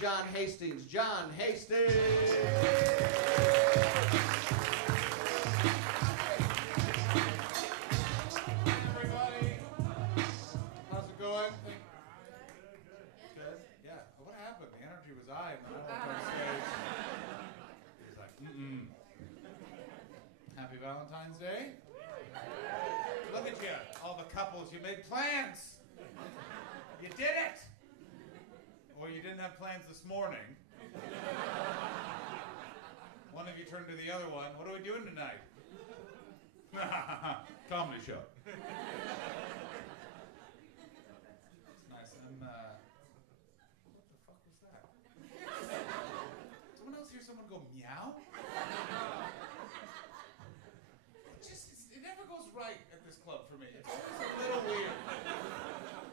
John Hastings. John Hastings! Everybody, how's it going? Good? Yeah. What happened? The energy was high, and then I went on stage. He was like, Happy Valentine's Day? Look at you, all the couples. You made plans. You did it. Or you didn't have plans this morning. One of you turned to the other one. What are we doing tonight? Comedy show. It's nice. What the fuck was that? Someone else hear someone go meow? It never goes right at this club for me. It's always a little weird.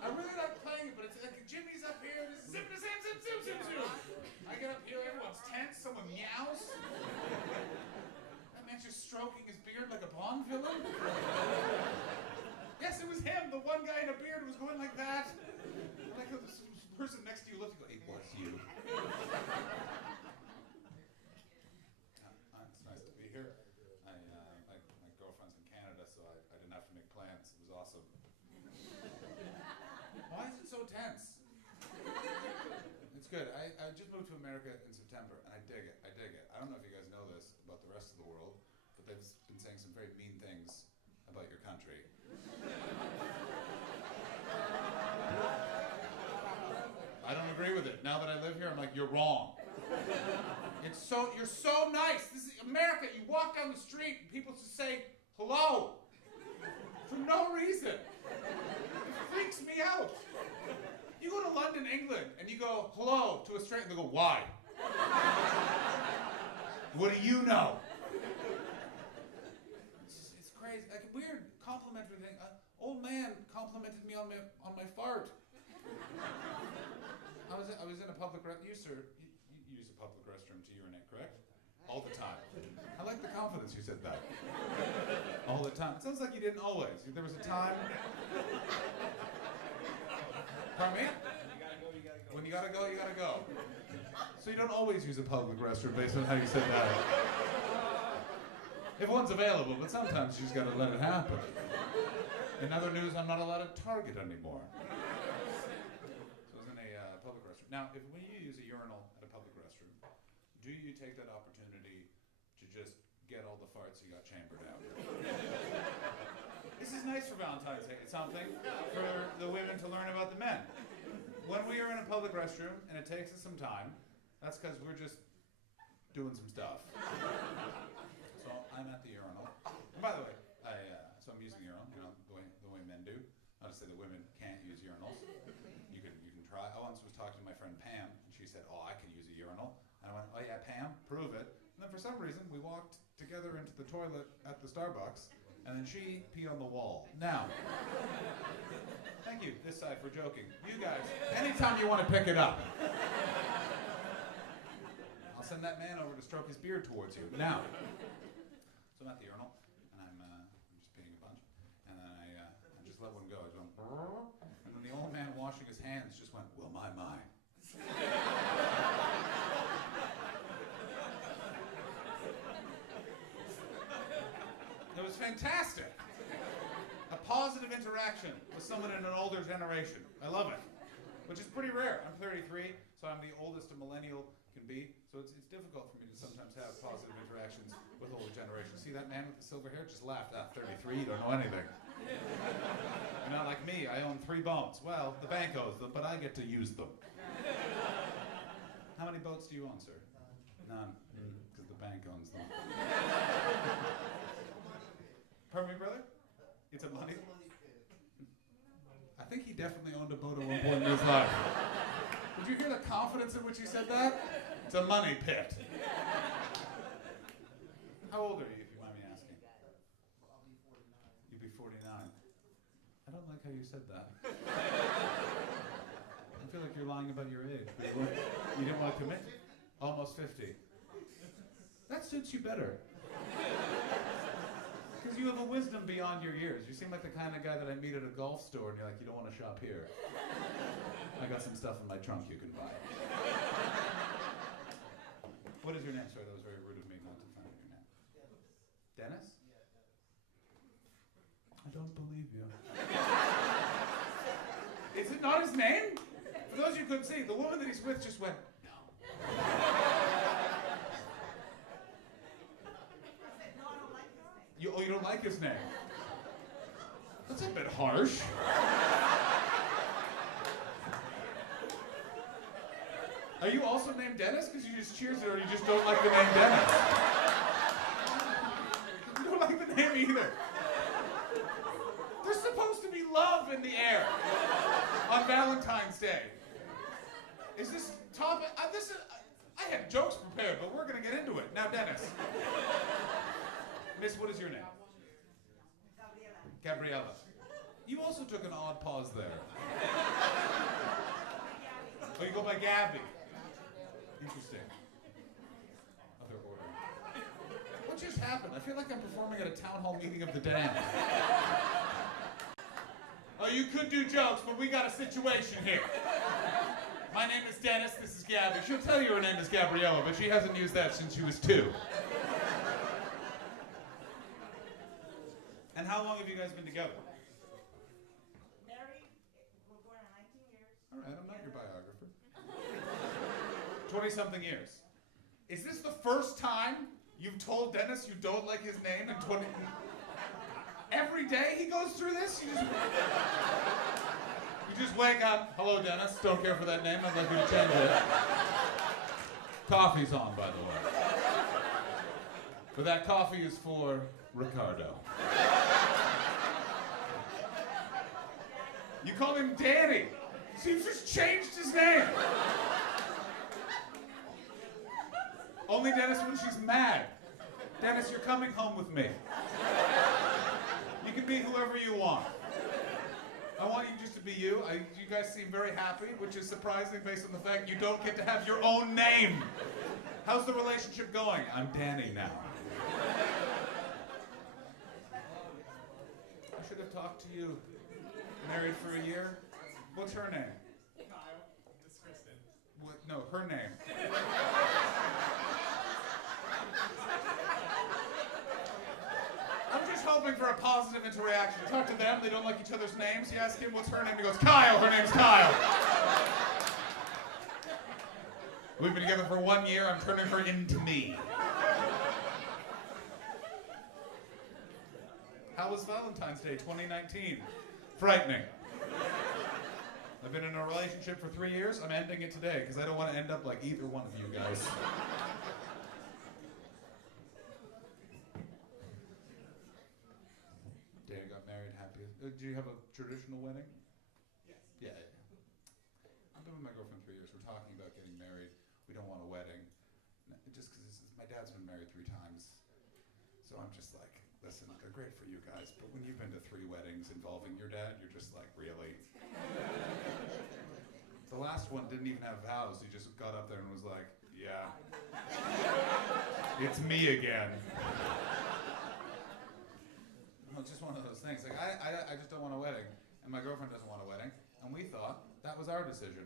I really like playing it, but it's like Jimmy's up here, this zip, zip, zip, zip, zip, zip. I get up here, everyone's tense, someone meows. That man's just stroking his beard like a Bond villain. Yes, it was him, the one guy in a beard who was going like that. Like the person next to you looked and go, it was you. It's nice to be here. My girlfriend's in Canada, so I didn't have to make plans. It was awesome. Why is it so tense? It's good. I just moved to America in September, and I dig it. I don't know if you guys know this about the rest of the world, but they've been saying some very mean things about your country. I don't agree with it. Now that I live here, I'm like, you're wrong. You're so nice. This is America. You walk down the street, and people just say hello for no reason. It freaks me out. You go to London, England, and you go hello to a stranger, and they go, why? What do you know? It's crazy. Like a weird complimentary thing. An old man complimented me on my fart. I was in a public restroom. You use a public restroom to urinate, correct? All the time. I like the confidence you said that. All the time. It sounds like you didn't always. There was a time. Pardon me? When you gotta go, you gotta go. So you don't always use a public restroom based on how you said that. If one's available, but sometimes you just gotta let it happen. In other news, I'm not allowed at Target anymore. So I was in a public restroom. Now, when you use a urinal at a public restroom, do you take that opportunity to just get all the farts you got chambered out? This is nice for Valentine's Day. It's something for the women to learn about the men. When we are in a public restroom and it takes us some time, that's because we're just doing some stuff. So I'm at the urinal. And by the way, so I'm using the urinal, the way men do. Not to say that women can't use urinals. You can try. I once was talking to my friend Pam, and she said, "Oh, I can use a urinal." And I went, "Oh yeah, Pam, prove it." And then for some reason, we walked together into the toilet at the Starbucks, and then she peed on the wall. Now, thank you, this side, for joking. You guys, anytime you want to pick it up, I'll send that man over to stroke his beard towards you. Now, so I'm at the urinal, and I'm just peeing a bunch, and then I just let one go. I just went, and then the old man washing his hands just went, well, my. It was fantastic. A positive interaction with someone in an older generation. I love it. Which is pretty rare. I'm 33, so I'm the oldest a millennial can be. So it's difficult for me to sometimes have positive interactions with older generations. See that man with the silver hair? Just laughed. 33, you don't know anything. You're not like me. I own 3 boats. Well, the bank owns them, but I get to use them. How many boats do you own, sir? None. Because the bank owns them. Pardon me, brother? It's a money? I think he definitely owned a boat at one point in his life. Did you hear the confidence in which he said that? It's a money pit. How old are you, if you mind me asking? I'll be 49. You'll be 49. I don't like how you said that. I feel like you're lying about your age. You didn't want to commit? Almost 50. That suits you better. Because you have a wisdom beyond your years. You seem like the kind of guy that I meet at a golf store and you're like, you don't want to shop here. I got some stuff in my trunk you can buy. Dennis? Yeah, Dennis. I don't believe you. Is it not his name? For those of you who couldn't see, the woman that he's with just went, no. You don't like his name? That's a bit harsh. Are you also named Dennis? Because you just cheers it, or you just don't like the name Dennis? You don't like the name either. There's supposed to be love in the air on Valentine's Day. Is this topic? I had jokes prepared, but we're going to get into it. Now, Dennis. Miss, what is your name? Gabriella. You also took an odd pause there. Oh, you go by Gabby. Interesting. Other order. What just happened? I feel like I'm performing at a town hall meeting of the damned. Oh, you could do jokes, but we got a situation here. My name is Dennis, this is Gabby. She'll tell you her name is Gabriella, but she hasn't used that since she was 2. And how long have you guys been together? Married, we're going on 19 years. All right, I'm not your biographer. 20-something years. Is this the first time you've told Dennis you don't like his name in 20... Every day he goes through this? You just wake up, hello Dennis, don't care for that name, I'd like you to change it. Coffee's on, by the way. But that coffee is for Ricardo. You call him Danny. So you've just changed his name. Only Dennis when she's mad. Dennis, you're coming home with me. You can be whoever you want. I want you just to be you. You guys seem very happy, which is surprising based on the fact you don't get to have your own name. How's the relationship going? I'm Danny now. I should have talked to you. Married for a year? What's her name? Kyle. It's Kristen. What? No, her name. I'm just hoping for a positive interaction. You talk to them, they don't like each other's names. You ask him, what's her name? He goes, Kyle, her name's Kyle. We've been together for 1 year, I'm turning her into me. How was Valentine's Day 2019? Frightening. I've been in a relationship for 3 years. I'm ending it today because I don't want to end up like either one of you guys. Dan got married, happy. Do you have a traditional wedding? Yes. Yeah. I've been with my girlfriend 3 years. We're talking about getting married. We don't want a wedding. Just because my dad's been married 3 times. So I'm just like, listen, they're great for you guys, but when you've been to 3 weddings involving your dad, you're just like, really? The last one didn't even have vows. He just got up there and was like, yeah. It's me again. No, it's just one of those things. Like, I just don't want a wedding, and my girlfriend doesn't want a wedding, and we thought that was our decision.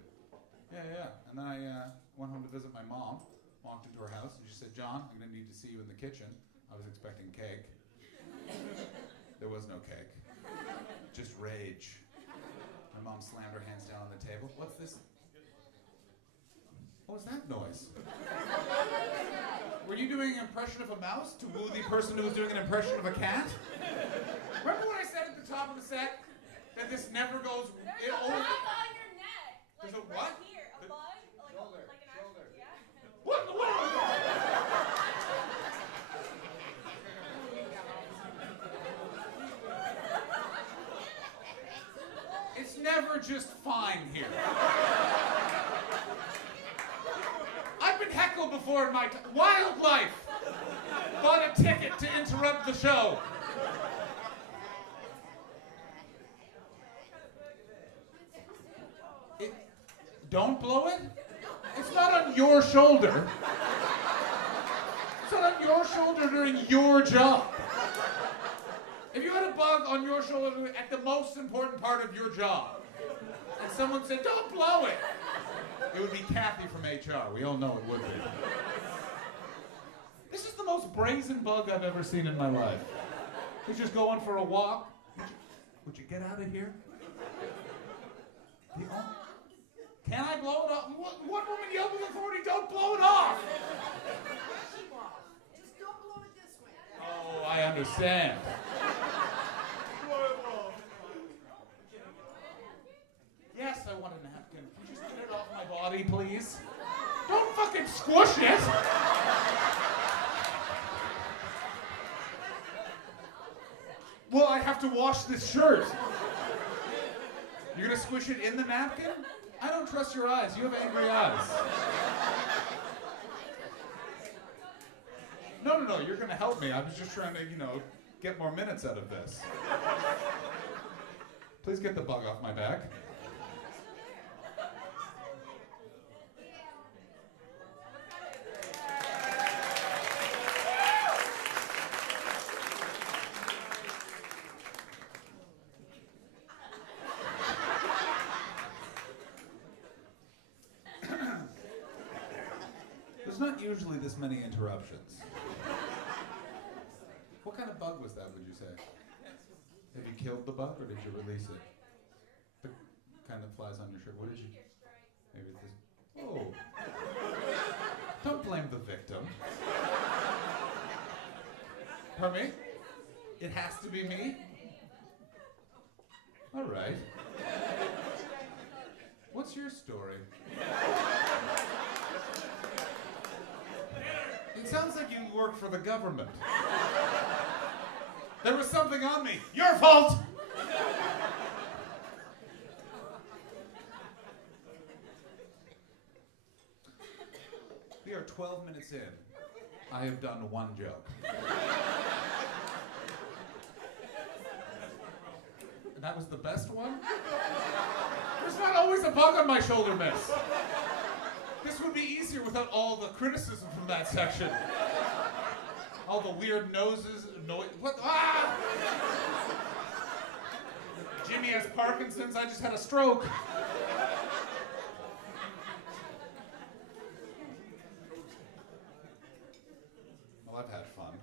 Yeah. And then I went home to visit my mom, walked into her house, and she said, John, I'm going to need to see you in the kitchen. I was expecting cake. There was no cake. Just rage. My mom slammed her hands down on the table. What's this? What was that noise? Were you doing an impression of a mouse to woo the person who was doing an impression of a cat? Remember what I said at the top of the set? That this never goes... There's a bug on your neck. There's Like a what? right here. A bug? Like an actual... Yeah. What? It's never just fine here. I've been heckled before in my time. Wildlife bought a ticket to interrupt the show. Don't blow it? It's not on your shoulder. It's not on your shoulder during your job. If you had a bug on your shoulder at the most important part of your job, and someone said, don't blow it, it would be Kathy from HR. We all know it would be. This is the most brazen bug I've ever seen in my life. He's just going for a walk. Would you get out of here? Can I blow it off? What woman yelled with authority? Don't blow it off! Just don't blow it this way. Oh, I understand. Yes, I want a napkin. Can you just get it off my body, please? Don't fucking squish it! Well, I have to wash this shirt. You're gonna squish it in the napkin? I don't trust your eyes. You have angry eyes. No, you're gonna help me. I was just trying to, get more minutes out of this. Please get the bug off my back. There's not usually this many interruptions. What kind of bug was that, would you say? Have you killed the bug, or did you release it? The kind that flies on your shirt. What did you... Maybe this... Oh. Don't blame the victim. Pardon me? It has to be me? All right. What's your story? It sounds like you work for the government. There was something on me. Your fault! We are 12 minutes in. I have done one joke. And that was the best one? There's not always a bug on my shoulder, miss. This would be easier without all the criticism from that section. All the weird noses, what? Ah! Jimmy has Parkinson's, I just had a stroke. Well, I've had fun.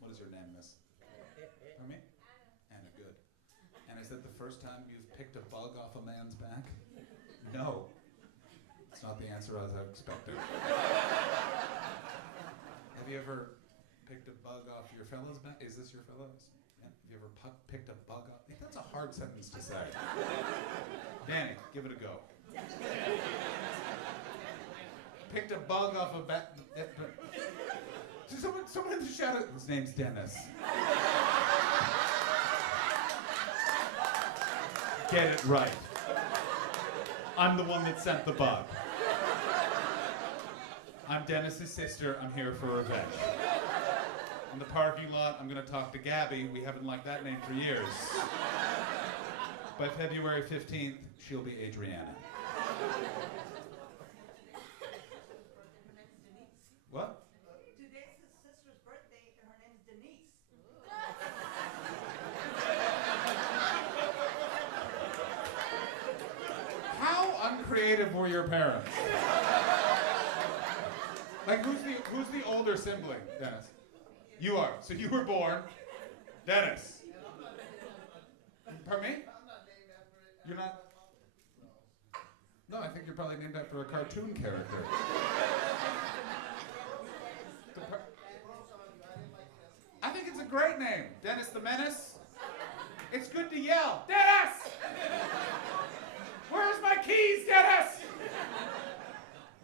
What is your name, miss? Pardon me? Anna, good. And is that the first time you've picked a bug off a man's back? No. It's not the answer as I expected. Have you ever picked a bug off your fellow's back? Is this your fellow's? Have you ever picked a bug off? That's a hard sentence to say. Danny, give it a go. Picked a bug off a back. Someone in the shadow. His name's Dennis. Get it right. I'm the one that sent the bug. I'm Dennis's sister. I'm here for revenge. In the parking lot, I'm going to talk to Gabby. We haven't liked that name for years. By February 15th, she'll be Adriana. What? Today's his sister's birthday, and her name's Denise. How uncreative were your parents? Like, who's the older sibling, Dennis? You are. So you were born Dennis. Pardon me? You're not? No, I think you're probably named after a cartoon character. I think it's a great name. Dennis the Menace. It's good to yell. Dennis! Where's my keys, Dennis?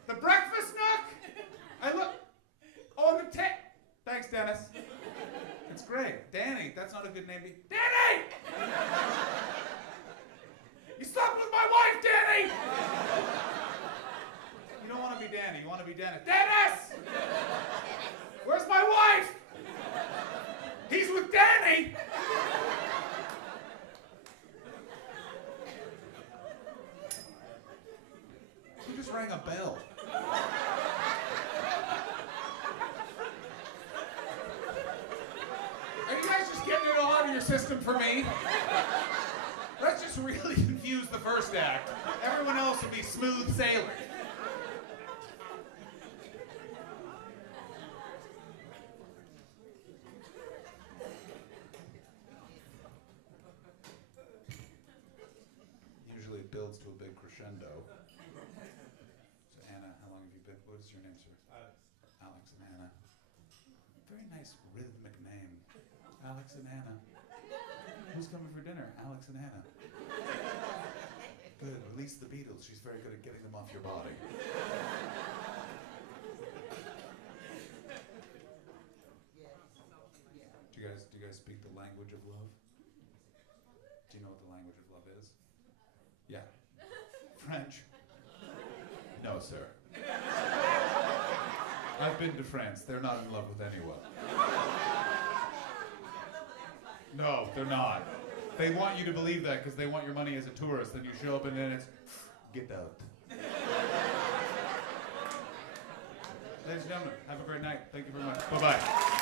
The breakfast nook? I look. Oh, the tip. Thanks, Dennis. It's great. Danny, that's not a good name to be. Danny! You slept with my wife, Danny! You don't want to be Danny, you want to be Dennis. Dennis! Where's my wife? He's with Danny! Who just rang a bell? Are you guys just getting it all out of your system for me? Let's just really confuse the first act. Everyone else will be smooth sailing. crescendo. So Anna, how long have you been? What is your name, sir? Alex and Anna. Very nice rhythmic name. Alex and Anna. Who's coming for dinner? Alex and Anna. Good. Release the Beatles. She's very good at getting them off your body. Do you guys speak the language of love? Do you know what the language of love is? Yeah. French? No, sir. I've been to France. They're not in love with anyone. No, they're not. They want you to believe that because they want your money as a tourist. Then you show up and then it's, get out. Ladies and gentlemen, have a great night. Thank you very much. Bye-bye.